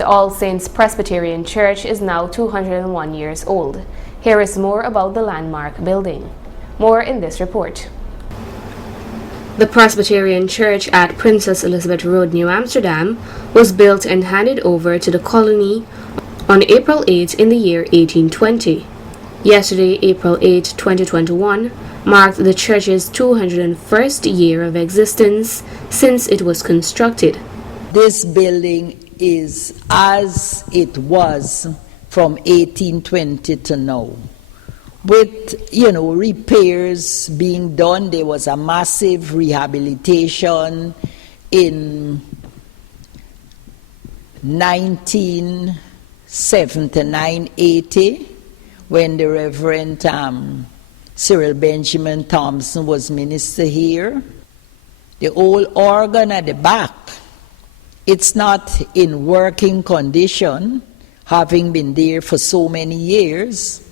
The All Saints Presbyterian Church is now 201 years old. Here is more about the landmark building. More in this report. The Presbyterian Church at Princess Elizabeth Road, New Amsterdam, was built and handed over to the colony on April 8 in the year 1820. Yesterday, April 8, 2021, marked the church's 201st year of existence since it was constructed. This building is as it was from 1820 to now. With, repairs being done, there was a massive rehabilitation in 1979-80 when the Reverend Cyril Benjamin Thompson was minister here. The old organ at the back, it's not in working condition, having been there for so many years,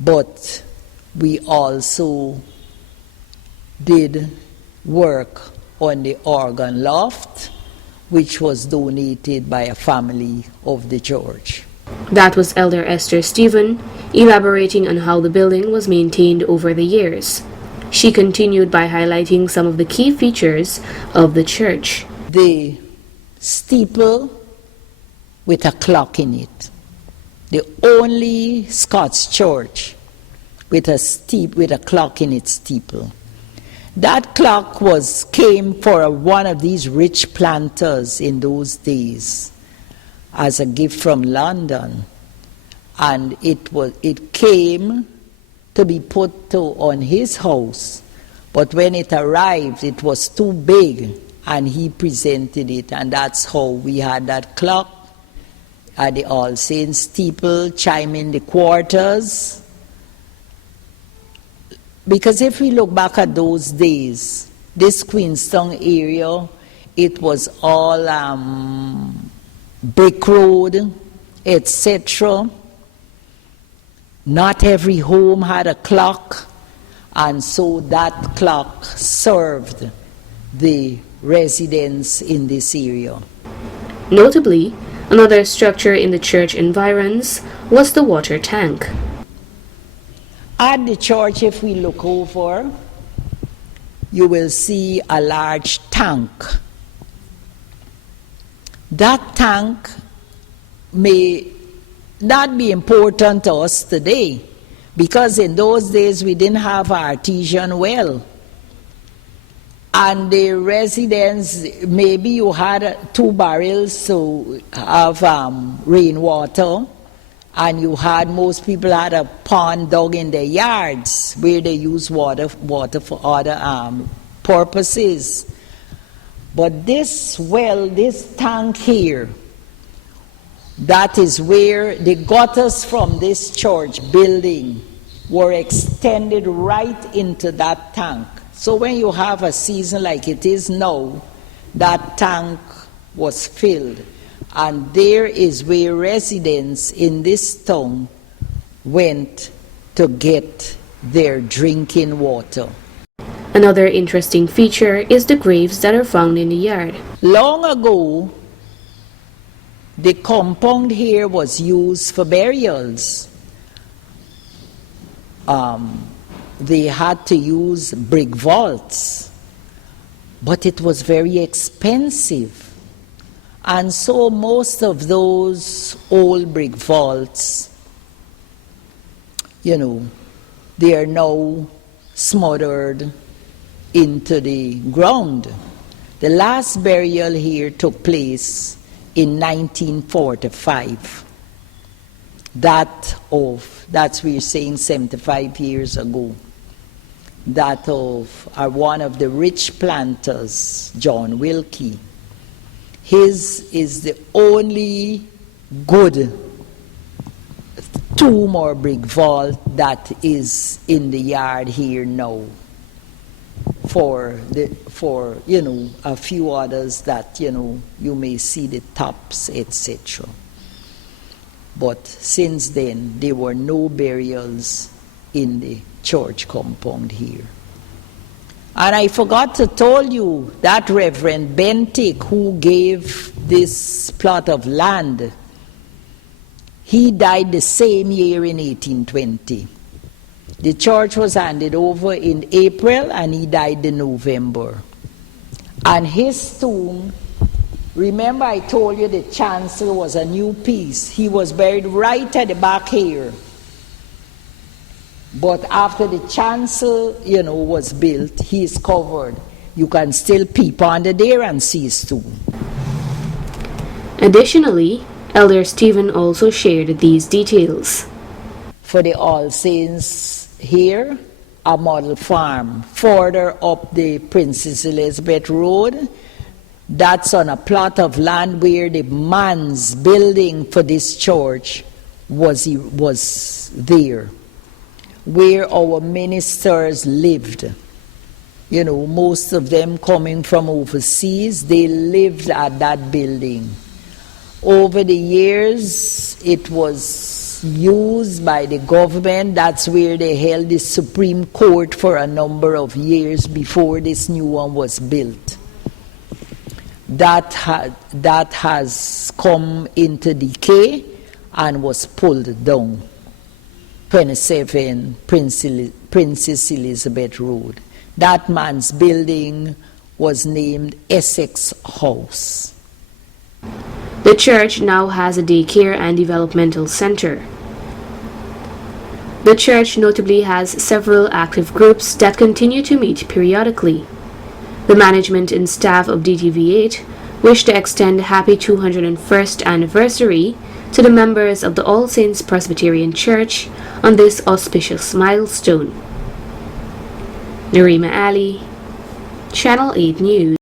but we also did work on the organ loft, which was donated by a family of the church. That was Elder Esther Stephen, elaborating on how the building was maintained over the years. She continued by highlighting some of the key features of the church. The steeple with a clock in it. The only Scots church with a clock in its steeple. That clock came for one of these rich planters in those days as a gift from London, and it came to be put on his house, but when it arrived it was too big and he presented it, and that's how we had that clock at the All Saints steeple chiming the quarters. Because if we look back at those days, this Queenstown area, it was all brick road, etc. Not every home had a clock, and so that clock served the residents in this area. Notably, another structure in the church environs was the water tank. At the church, if we look over, you will see a large tank. That tank may not be important to us today, because in those days we didn't have artesian well. And the residents, maybe you had 2 barrels to have rainwater, and most people had a pond dug in their yards where they use water for other purposes. But this well, this tank here, that is where the gutters from this church building were extended right into that tank. So when you have a season like it is now, that tank was filled. And there is where residents in this town went to get their drinking water. Another interesting feature is the graves that are found in the yard. Long ago, the compound here was used for burials. They had to use brick vaults, but it was very expensive. And so most of those old brick vaults, they are now smothered into the ground. The last burial here took place in 1945. That's we're saying 75 years ago. That of one of the rich planters, John Wilkie. His is the only good tomb or brick vault that is in the yard here now. For a few others that you may see the tops, etc. But since then there were no burials in the church compound here. And I forgot to tell you that Reverend Bentic, who gave this plot of land. He died the same year in 1820. The church was handed over in April and he died in November. And his tomb, remember I told you the chancel was a new piece. He was buried right at the back here. But after the chancel, was built, he is covered. You can still peep under there and see his tomb. Additionally, Elder Stephen also shared these details. For the All Saints here, a model farm. Further up the Princess Elizabeth Road, that's on a plot of land where the man's building for this church was there, where our ministers lived. Most of them coming from overseas, they lived at that building. Over the years, it was used by the government. That's where they held the Supreme Court for a number of years before this new one was built. That has come into decay and was pulled down. 27 Princess Elizabeth Road. That man's building was named Essex House. The church now has a daycare and developmental center. The church notably has several active groups that continue to meet periodically. The management and staff of DTV8 wish to extend a happy 201st anniversary to the members of the All Saints Presbyterian Church on this auspicious milestone. Narima Ali, Channel 8 News.